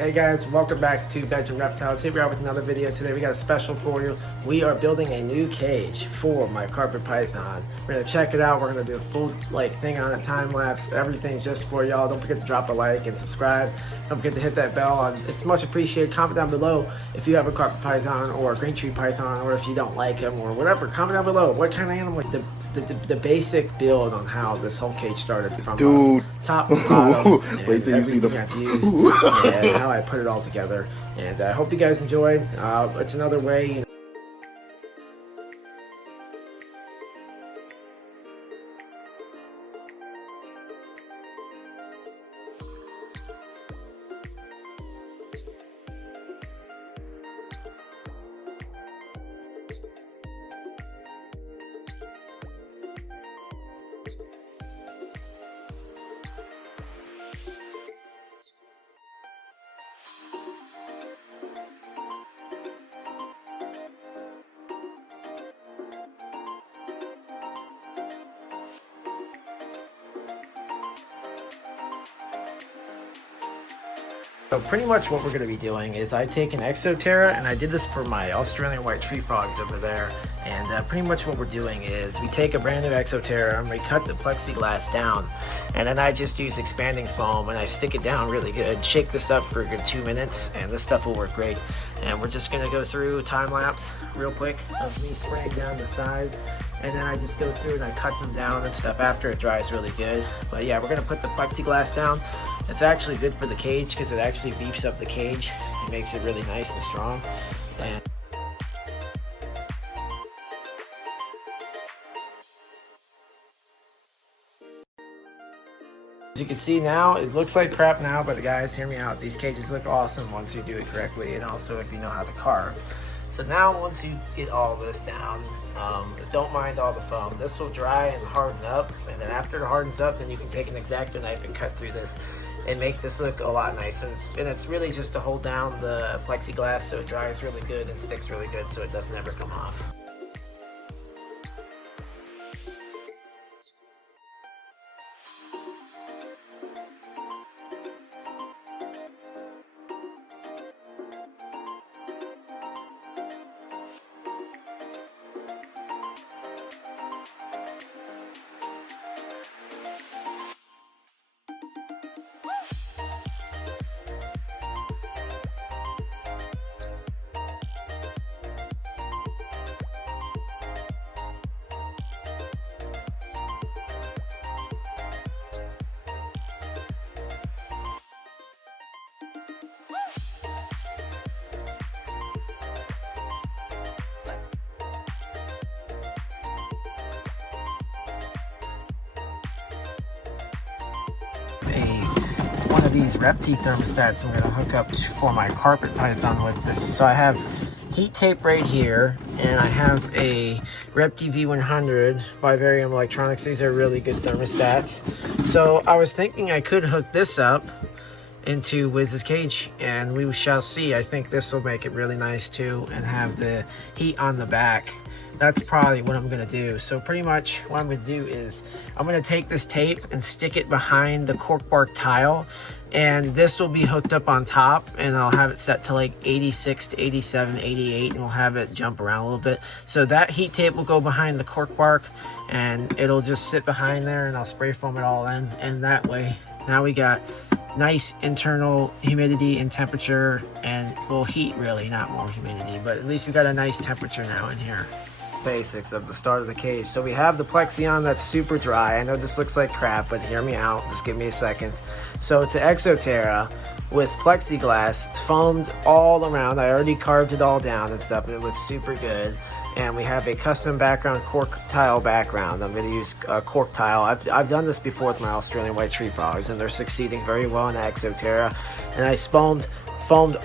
Hey guys, welcome back to Bedroom Reptiles. Here we are with another video. Today we got a special for you. We are building a new cage for my carpet python. We're gonna check it out. We're gonna do a full thing on it, time lapse, everything just for y'all. Don't forget to drop a like and subscribe. Don't forget to hit that bell. It's much appreciated. Comment down below if you have a carpet python or a green tree python, or if you don't like them or whatever. Comment down below what kind of animal. The basic build on how this whole cage started from top to bottom. Wait till you see the I've used, and how I put it all together. And I hope you guys enjoyed. It's another way. So pretty much what we're going to be doing is I take an Exoterra, and I did this for my Australian white tree frogs over there. And pretty much what we're doing is we take a brand new Exoterra and we cut the plexiglass down. And then I just use expanding foam and I stick it down really good. Shake this up for a good 2 minutes and this stuff will work great. And we're just going to go through time lapse real quick of me spraying down the sides. And then I just go through and I cut them down and stuff after it dries really good. But yeah, we're going to put the plexiglass down. It's actually good for the cage because it actually beefs up the cage. It makes it really nice and strong. And as you can see now, it looks like crap now, but guys, hear me out. These cages look awesome once you do it correctly, and also if you know how to carve. So now once you get all this down, don't mind all the foam. This will dry and harden up, and then after it hardens up, then you can take an X-Acto knife and cut through this and make this look a lot nicer. And it's really just to hold down the plexiglass so it dries really good and sticks really good so it doesn't ever come off. One of these Repti thermostats I'm going to hook up for my carpet python with this. So I have heat tape right here, and I have a Repti V100 Vivarium Electronics. These are really good thermostats. So I was thinking I could hook this up into Wiz's cage, and we shall see. I think this will make it really nice too, and have the heat on the back. That's probably what I'm gonna do. So pretty much what I'm gonna do is I'm gonna take this tape and stick it behind the cork bark tile, and this will be hooked up on top, and I'll have it set to like 86 to 87, 88, and we'll have it jump around a little bit. So that heat tape will go behind the cork bark, and it'll just sit behind there, and I'll spray foam it all in, and that way now we got nice internal humidity and temperature, and well, heat really, not more humidity, but at least we got a nice temperature now in here. Basics of the start of the cage. So we have the plexi on that's super dry. I know this looks like crap, but hear me out, just give me a second. So it's an Exoterra with plexiglass foamed all around. I already carved it all down and stuff, and it looks super good. And we have a custom background, cork tile background. I'm going to use cork tile. I've done this before with my Australian white tree frogs, and they're succeeding very well in the Exoterra. And I foamed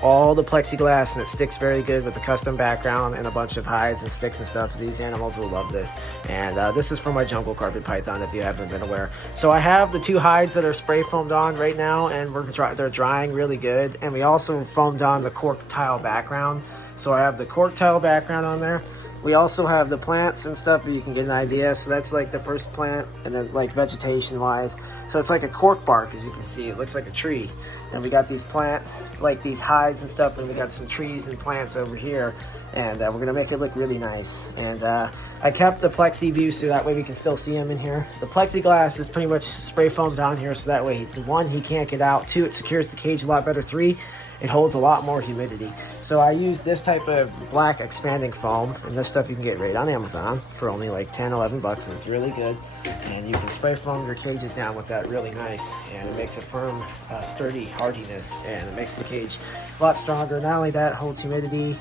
all the plexiglass, and it sticks very good with the custom background and a bunch of hides and sticks and stuff. These animals will love this. And this is for my jungle carpet python, if you haven't been aware. So I have the two hides that are spray foamed on right now, and they're drying really good. And we also foamed on the cork tile background. So I have the cork tile background on there We also have the plants and stuff, but you can get an idea. So that's like the first plant, and then like vegetation wise. So it's like a cork bark, as you can see. It looks like a tree. And we got these plants, like these hides and stuff, and we got some trees and plants over here. And we're gonna make it look really nice. And I kept the plexi view so that way we can still see him in here. The plexiglass is pretty much spray foam down here, so that way, one, he can't get out. Two, it secures the cage a lot better. Three, it holds a lot more humidity. So I use this type of black expanding foam, and this stuff you can get right on Amazon for only like 10, 11 bucks, and it's really good. And you can spray foam your cages down with that really nice, and it makes a firm, sturdy hardiness, and it makes the cage a lot stronger. Not only that, it holds humidity,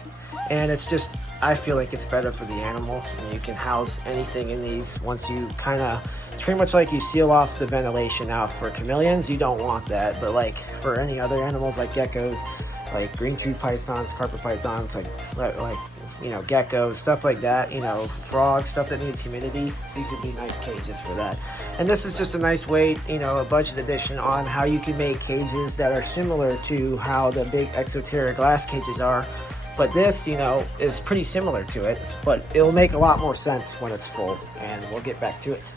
and it's just, I feel like it's better for the animal. And you can house anything in these once you kind of, it's pretty much like you seal off the ventilation. Now for chameleons, you don't want that, but like for any other animals like geckos, like green tree pythons, carpet pythons, like you know, geckos, stuff like that, you know, frogs, stuff that needs humidity, these would be nice cages for that. And this is just a nice way, you know, a budget edition on how you can make cages that are similar to how the big exoteric glass cages are. But this, you know, is pretty similar to it, but it'll make a lot more sense when it's full, and we'll get back to it.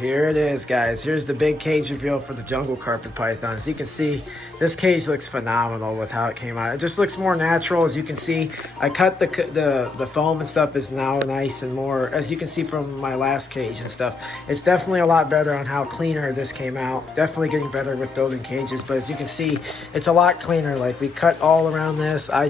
Here it is, guys. Here's the big cage reveal for the jungle carpet python. As you can see, this cage looks phenomenal with how it came out. It just looks more natural. As you can see, I cut the foam and stuff is now nice and more, as you can see from my last cage and stuff. It's definitely a lot better on how cleaner this came out. Definitely getting better with building cages, but as you can see, it's a lot cleaner. Like, we cut all around this. I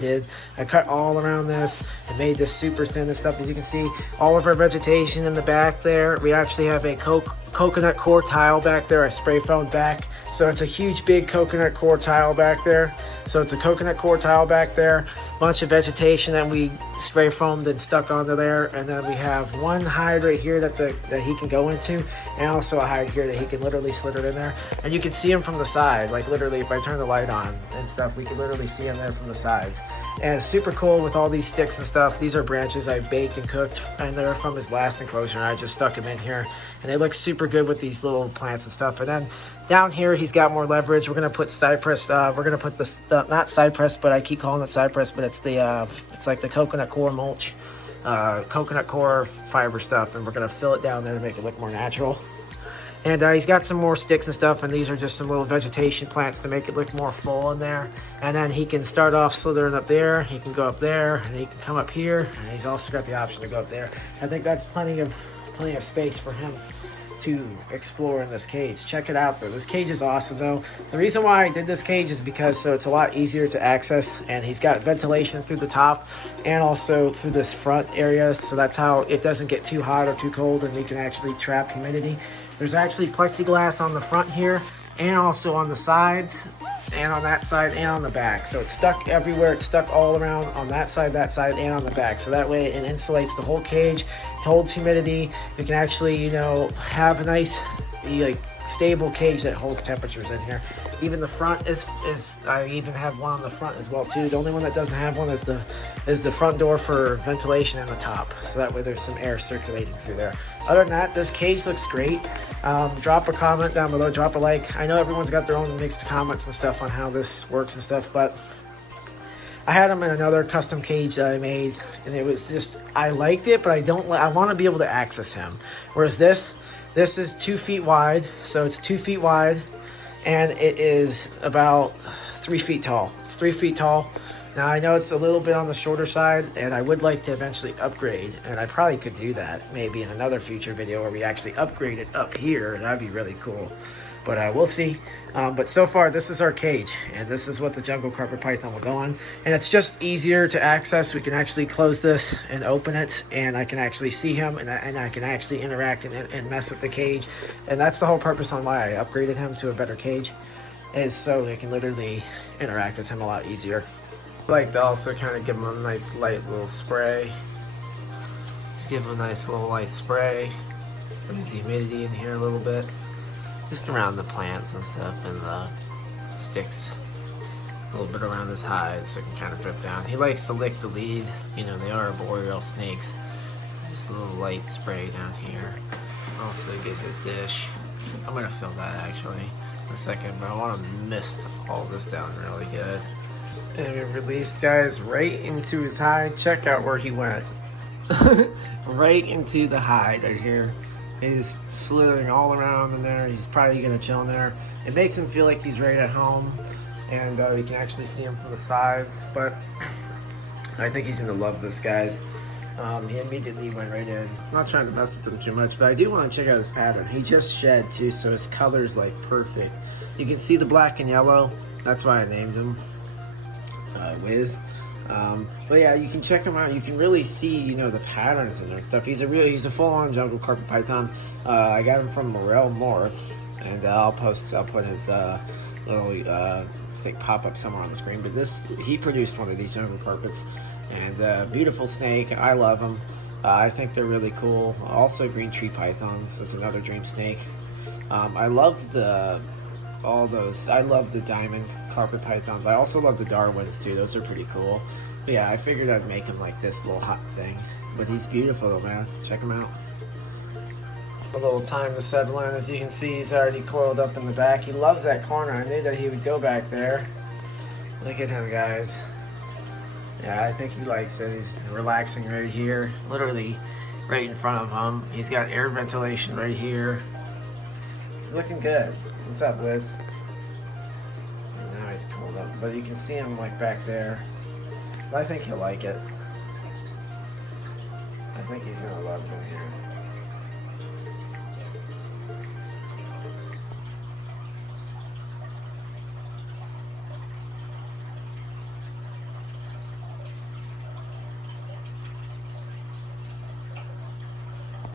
cut all around this and made this super thin and stuff. As you can see, all of our vegetation in the back there, we actually have a coconut core tile back there. I spray foamed back, so it's a huge big coconut core tile back there. So it's a coconut core tile back there, bunch of vegetation that we spray foamed and stuck onto there, and then we have one hide right here that he can go into, and also a hide here that he can literally slit it in there, and you can see him from the side. Like, literally, if I turn the light on and stuff, we can literally see him there from the sides. And it's super cool with all these sticks and stuff. These are branches I baked and cooked, and they're from his last enclosure, and I just stuck them in here, and they look super good with these little plants and stuff. And then down here, he's got more leverage. We're gonna put cypress. We're gonna put this, not cypress, but I keep calling it cypress, but it's the it's like the coconut core mulch, coconut core fiber stuff, and we're gonna fill it down there to make it look more natural. And he's got some more sticks and stuff, and these are just some little vegetation plants to make it look more full in there. And then he can start off slithering up there, he can go up there, and he can come up here, and he's also got the option to go up there. I think that's plenty of space for him to explore in this cage. Check it out though. This cage is awesome though. The reason why I did this cage is because so it's a lot easier to access, and he's got ventilation through the top and also through this front area, so that's how it doesn't get too hot or too cold, and we can actually trap humidity. There's actually plexiglass on the front here and also on the sides and on that side and on the back. So it's stuck everywhere. It's stuck all around on that side, and on the back. So that way it insulates the whole cage, holds humidity. You can actually, you know, have a nice, like, stable cage that holds temperatures in here. Even the front is I even have one on the front as well too. The only one that doesn't have one is the front door for ventilation in the top. So that way there's some air circulating through there. Other than that, this cage looks great. Drop a comment down below, drop a like. I know everyone's got their own mixed comments and stuff on how this works and stuff, but I had them in another custom cage that I made, and it was just, I liked it, but I want to be able to access him. Whereas this is 2 feet wide, so it's 2 feet wide, and it is about 3 feet tall. It's 3 feet tall. Now, I know it's a little bit on the shorter side, and I would like to eventually upgrade, and I probably could do that maybe in another future video where we actually upgrade it up here. That'd be really cool, but we'll see. But so far, this is our cage, and this is what the jungle carpet python will go on, and it's just easier to access. We can actually close this and open it, and I can actually see him, and I can actually interact and mess with the cage. And that's the whole purpose on why I upgraded him to a better cage, is so they can literally interact with him a lot easier. I like to also kind of give him a nice light little spray. Just give him a nice little light spray. Raise the humidity in here a little bit. just around the plants and stuff and the sticks. A little bit around his hide so it can kind of drip down. He likes to lick the leaves. You know, they are arboreal snakes. Just a little light spray down here. Also get his dish. I'm gonna fill that actually in a second, but I want to mist all this down really good. And we released, guys, right into his hide. Check out where he went. Right into the hide right here. He's slithering all around in there. He's probably gonna chill in there. It makes him feel like he's right at home, and you can actually see him from the sides. But I think he's gonna love this, guys. He immediately went right in. I'm not trying to mess with him too much, but I do want to check out his pattern. He just shed too, so his color's like perfect. You can see the black and yellow. That's why I named him Wiz. But yeah, you can check him out. You can really see, you know, the patterns and stuff. He's a full-on jungle carpet python. I got him from Morel Morphs, and I'll put his little thing pop up somewhere on the screen. But he produced one of these jungle carpets, and beautiful snake. I love them. I think they're really cool. Also, green tree pythons. That's another dream snake. I love the diamond carpet pythons. I also love the Darwins too. Those are pretty cool. But yeah, I figured I'd make him like this little hot thing. But he's beautiful though, man. Check him out. A little time to settle in. As you can see, he's already coiled up in the back. He loves that corner. I knew that he would go back there. Look at him, guys. Yeah, I think he likes it. He's relaxing right here. Literally right in front of him. He's got air ventilation right here. He's looking good. What's up, Liz? And now he's cooled up, but you can see him like back there. But I think he'll like it. I think he's gonna love it in here.